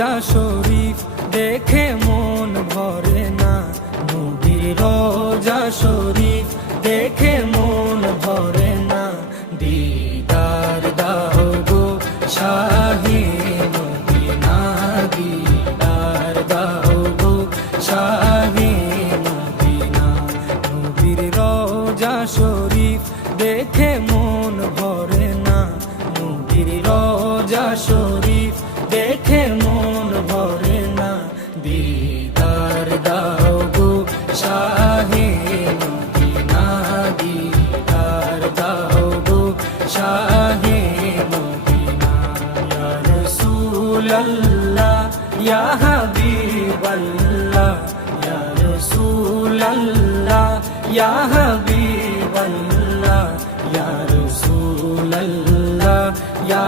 রোজা শরীফ দেখে মন ভরে না, নবীর রোজা শরীফ দেখে মন ভরে না। দিদার দাও গো শাহে মদিনা, দিদার দাও গো শাহে মদিনা। নবীর রোজা শরীফ দেখে মন ভরে না, নবীর রোজা শরীফ দেখে মন ভরে না। দিদার দাও গো শাহে মদিনা, দিদার দাও গো শাহে মদিনা। ইয়া রাসূলাল্লাহ ইয়া হাবিবাল্লাহ, ইয়া রাসূলাল্লাহ ইয়া হাবিবাল্লাহ, ইয়া রাসূলাল্লাহ ইয়া